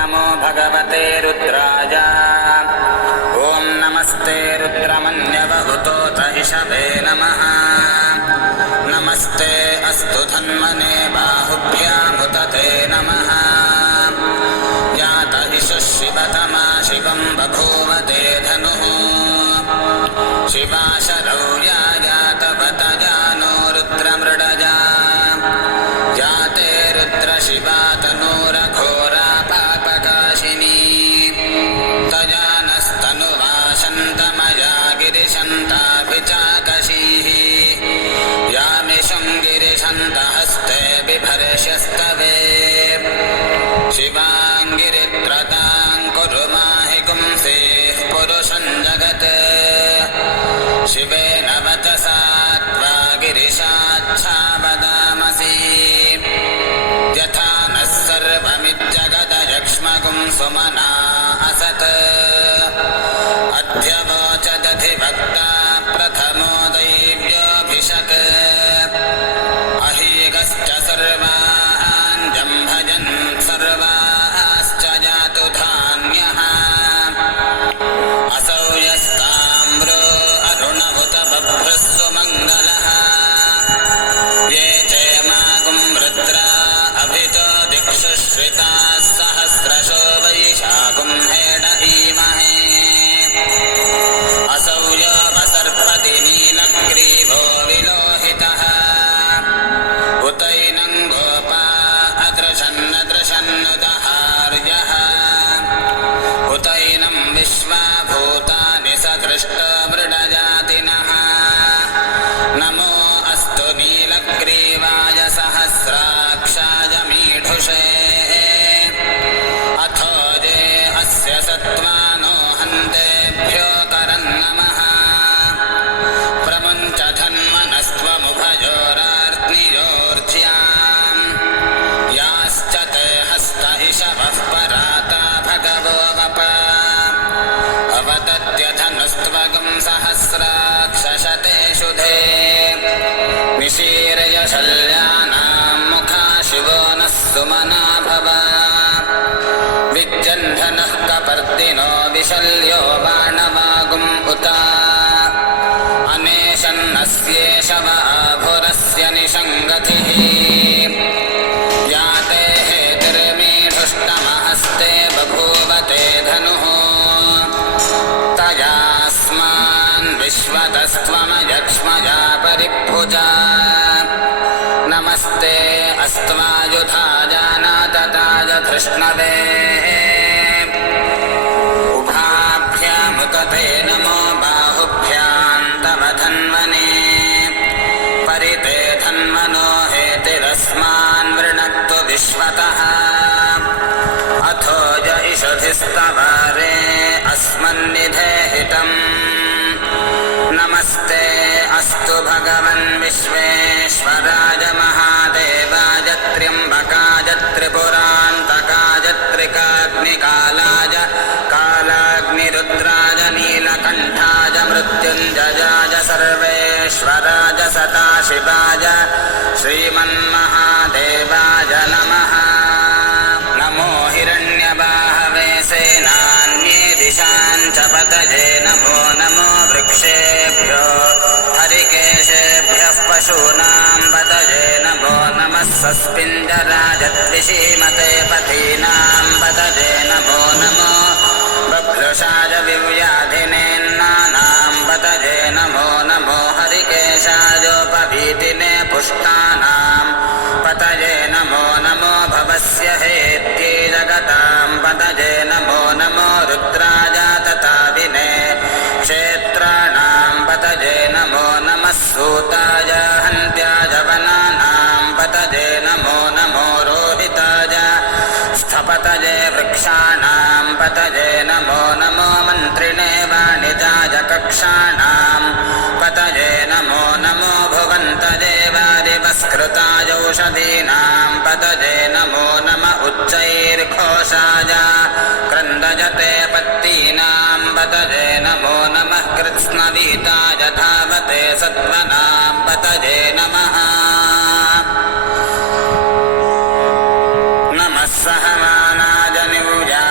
नमो भगवते रुद्राय। ॐ नमस्ते रुद्रमन्यवहुतोत इषवे नमः। नमस्ते अस्तु धन्वने बाहुभ्यामुत ते नमः। यात इषः शिवतमा शिवं बभूव ते धनुः। शिवा शरौर्या यातवत जानो रुद्रमृडजा। जाते रुद्रशिवा तनूरघोरा पापकाशिनी। तजानस्तनुवाशन्तमया गिरिशन्ताभिचाकशीः। यामिषं गिरिशन्तहस्ते बिभर्ष्यस्तवे। शिवाङ्गिरित्रतां कुरु माहि पुंसेः पुरुषं जगत्। शिवेन वचसा त्वा गिरिशाच्छावदामसि। यथा नः सर्वमिज्जगदयक्ष्मगुं सुमना असत्। अध्यवोचदधिभक्ता प्रथमो दैव्योऽभिषक्। अहीगश्च सर्वान् जम्भजन् सर्वाश्च जातु धान्यः। असौ यस्ताम्रो अरुणहुत बभ्रः सुमङ्गलः। ये चेमागुं रुद्रा अभितो दिक्षु श्रिताः सहस्रशो वैशाखुं हेड ईमहे। असौ यो वसर्पति नीलग्रीवो विलोहितः। उतैनं गोपा अदृशन्नदृशन्नुदहार्यः। उतैनं विश्वा भूतानि सदृष्टो मृडजातिनः। नमो अस्तु नीलग्रीवाय सहस्राक्षाय मीढुषे। अथोजे अस्य सत्त्वानो हन्तेभ्यो करन्नमः। प्रमुञ्च धन्वनस्त्वमुभयोरार्त्नियोर्ज्याम्। याश्च ते हस्त इषवः पराता भगवो वप। अवदत्यधनुस्त्वगुं सहस्राक्षशते शुधे। निशीर्य शल्यानां मुखा शिवो नः सुमना भव। विज्जन्धनः कपर्दिनो विशल्यो बाणवागुम् उत। अनेशन्नस्येष वाभुरस्य निषङ्गतिः। याते हेतिर्मीढुष्टमहस्ते बभूवते धनुः। तयास्मान् विश्वतस्त्वमयक्ष्मजा परिभुजा। नमस्ते अस्त्वायुधाय नादताय धृष्णवे। उभाभ्यामुत ते नमो बाहुभ्यां तव धन्वने। परिते धन्वनो हेतिरस्मान् वृणक्तु विश्वतः। अथो य इषधिस्तवारे अस्मन्निधेहितम्। नमस्ते अस्तु भगवन् विश्वेश्वराय महादेवाय त्र्यम्बकाय त्रिपुरान्तकाय त्रिकाग्निकालाय कालाग्निरुद्राय नीलकण्ठाय मृत्युञ्जयाय सर्वेश्वराय सदाशिवाय श्रीमन्महादेवाय नमः। नमो हिरण्यबाहवे सेनान्ये दिशां च पतये। नमो नमो वृक्षेभ्यो हरिकेशेभ्यः पशूनां पतये। नमो नमः सस्पिञ्जराजद्विषीमते पथीनां पतये। नमो नमो बभ्रुषाय विव्याधिनेन्नानां पतये। नमो नमो हरिकेशायोपवीतिने पुष्टानां पतये। नमो नमो भवस्य हेत्यै जगतां पतये। नमो नमो रुद्राय तताविने क्षेत्राणां पतये। नमो नमः सूताय हन्त्याय वनानां पतये। नमो नमो रोहिताय स्थपतये वृक्षाणां पतये। नमो नमो मन्त्रिणे वाणिजाय कक्षाणां पतये। नमो नमो भुवन्तये वारिवस्कृताय औषधीनां पतये। नमो नम उच्चैर्घोषाय क्रन्दयते पत्तीनां पतये। नमो नमः कृत्स्नवीताय धावते सत्त्वनां पतये नमः। नमः सहमानाय निवृजा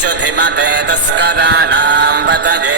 विशुधिमते तस्कराणां पतये